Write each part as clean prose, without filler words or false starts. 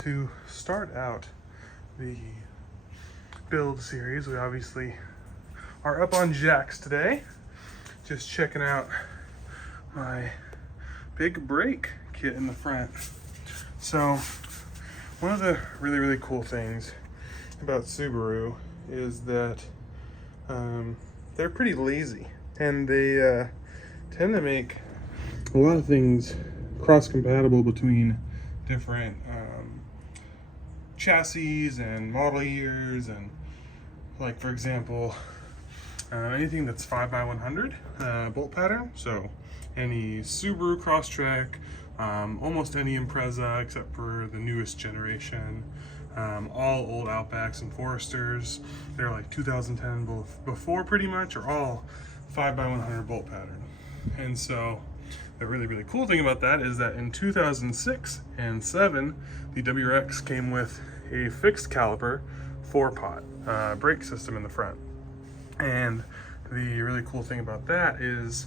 to start out the build series, we obviously are up on jacks today. Just checking out my big brake kit in the front. So one of the really cool things about Subaru is that they're pretty lazy, and they tend to make a lot of things cross-compatible between different chassis and model years, and like, for example, anything that's 5x100 bolt pattern. So any Subaru crosstrek, almost any Impreza except for the newest generation, all old Outbacks and Foresters, they're like 2010 both before pretty much, are all 5x100 bolt pattern. And so the really cool thing about that is that in 2006 and 7, the WRX came with a fixed caliper 4-pot brake system in the front. And the really cool thing about that is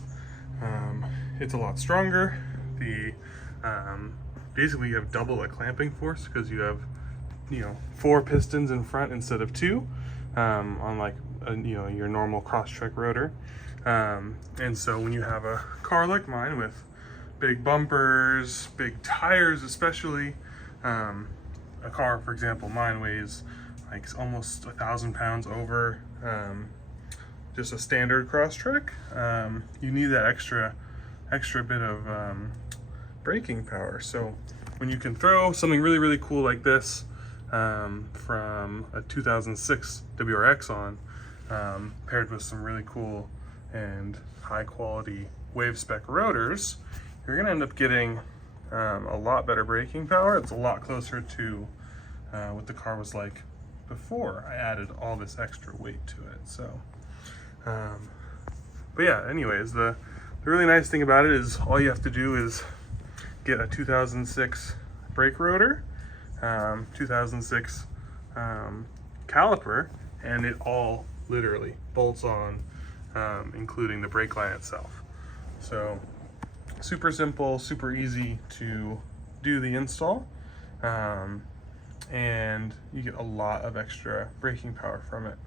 it's a lot stronger. Basically you have double the clamping force because you have 4 pistons in front instead of 2 on like your normal crosstrek rotor. And so when you have a car like mine with big bumpers, big tires especially, a car, for example, mine weighs like almost 1,000 pounds over just a standard crosstrek. You need that extra bit of braking power. So when you can throw something really cool like this from a 2006 WRX on, paired with some really cool and high quality wave spec rotors, you're gonna end up getting a lot better braking power. It's a lot closer to what the car was like before I added all this extra weight to it. So but yeah, anyways, the really nice thing about it is all you have to do is get a 2006 brake rotor, 2006 caliper, and it all literally bolts on, including the brake line itself. So super simple, super easy to do the install, and you get a lot of extra braking power from it.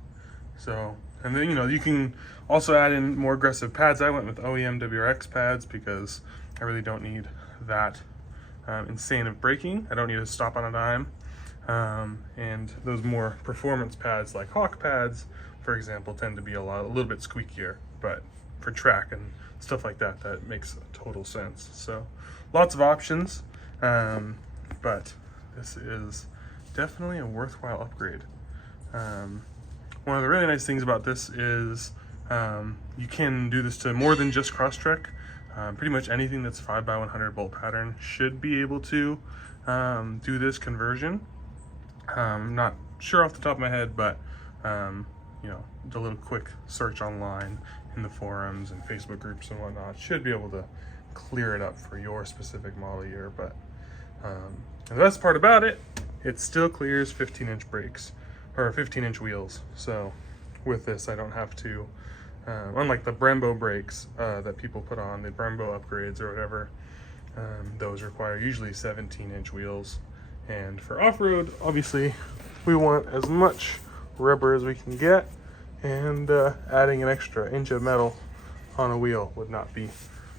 So, and then you can also add in more aggressive pads. I went with OEM WRX pads because I really don't need that insane of braking. I don't need to stop on a dime. And those more performance pads like Hawk pads, for example, tend to be a little bit squeakier, but for track and stuff like that, that makes total sense. So lots of options, but this is definitely a worthwhile upgrade. One of the really nice things about this is you can do this to more than just crosstrek. Pretty much anything that's 5x100 bolt pattern should be able to do this conversion. I'm not sure off the top of my head, but a little quick search online in the forums and Facebook groups and whatnot should be able to clear it up for your specific model year. But the best part about it, it still clears 15-inch brakes, or 15-inch wheels. So with this, I don't have to, unlike the Brembo brakes that people put on, the Brembo upgrades or whatever, those require usually 17-inch wheels. And for off-road, obviously, we want as much rubber as we can get, and adding an extra inch of metal on a wheel would not be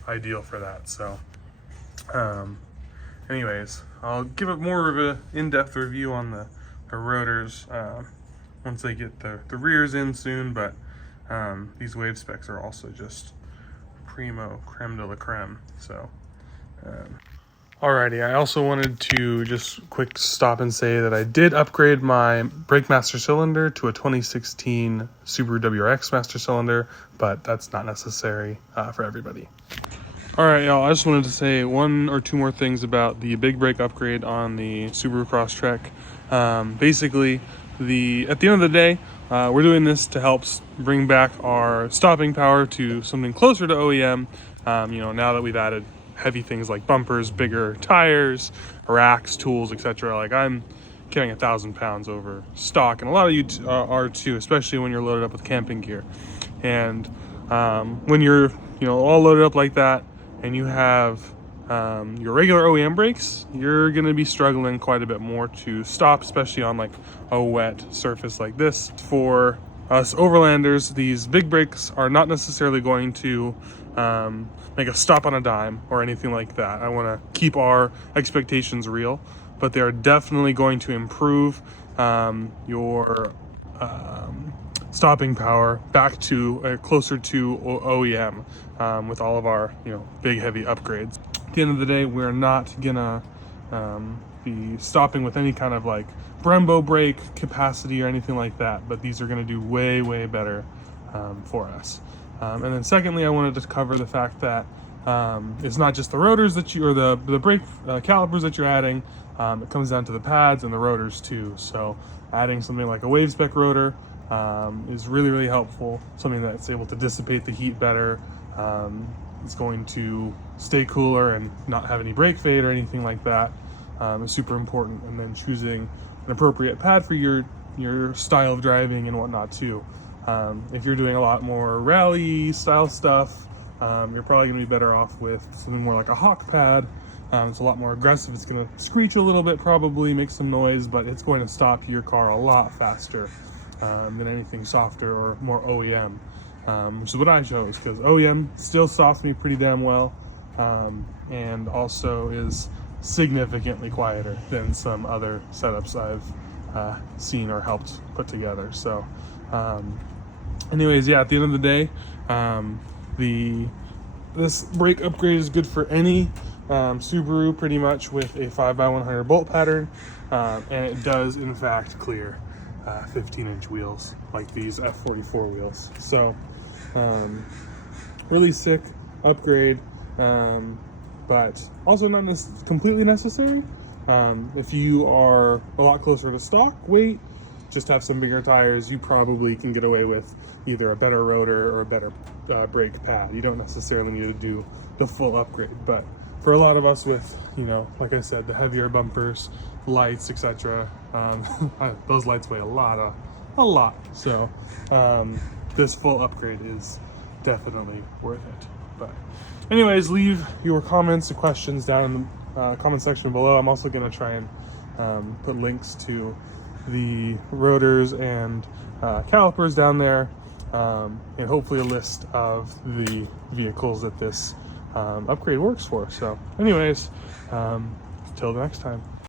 ideal for that. So anyways, I'll give it more of an in-depth review on the rotors once I get the rears in soon, but these wave specs are also just primo creme de la creme. So alrighty, I also wanted to just quick stop and say that I did upgrade my brake master cylinder to a 2016 Subaru WRX master cylinder, but that's not necessary for everybody. Alright, y'all, I just wanted to say one or two more things about the big brake upgrade on the Subaru crosstrek. Basically, at the end of the day, we're doing this to help bring back our stopping power to something closer to OEM, now that we've added heavy things like bumpers, bigger tires, racks, tools, etc. Like, I'm carrying 1,000 pounds over stock, and a lot of you are too, especially when you're loaded up with camping gear. And when you're all loaded up like that, and you have your regular OEM brakes, you're going to be struggling quite a bit more to stop, especially on like a wet surface like this. For us overlanders, these big brakes are not necessarily going to make us stop on a dime or anything like that. I want to keep our expectations real, but they are definitely going to improve your stopping power back to closer to OEM with all of our big heavy upgrades. At the end of the day, we're not gonna be stopping with any kind of like Brembo brake capacity or anything like that, but these are gonna do way better for us. And then secondly, I wanted to cover the fact that it's not just the rotors that you, or the brake calipers that you're adding. It comes down to the pads and the rotors too. So adding something like a wave spec rotor is really helpful. Something that's able to dissipate the heat better. It's going to stay cooler and not have any brake fade or anything like that. Is super important. And then choosing an appropriate pad for your style of driving and whatnot too. If you're doing a lot more rally style stuff, you're probably going to be better off with something more like a Hawk pad. It's a lot more aggressive. It's going to screech a little bit, probably make some noise, but it's going to stop your car a lot faster than anything softer or more OEM, which is what I chose, because OEM still stops me pretty damn well, and also is significantly quieter than some other setups I've seen or helped put together. So anyways, yeah, at the end of the day, this brake upgrade is good for any Subaru pretty much with a 5x100 bolt pattern, and it does in fact clear 15-inch wheels like these F44 wheels. So really sick upgrade, but also not completely necessary. If you are a lot closer to stock weight, just have some bigger tires, you probably can get away with either a better rotor or a better brake pad. You don't necessarily need to do the full upgrade, but for a lot of us with, like I said, the heavier bumpers, lights, etc., those lights weigh a lot. So this full upgrade is definitely worth it. But anyways, leave your comments and questions down in the comment section below. I'm also going to try and put links to the rotors and calipers down there, and hopefully a list of the vehicles that this upgrade works for. So anyways, till the next time.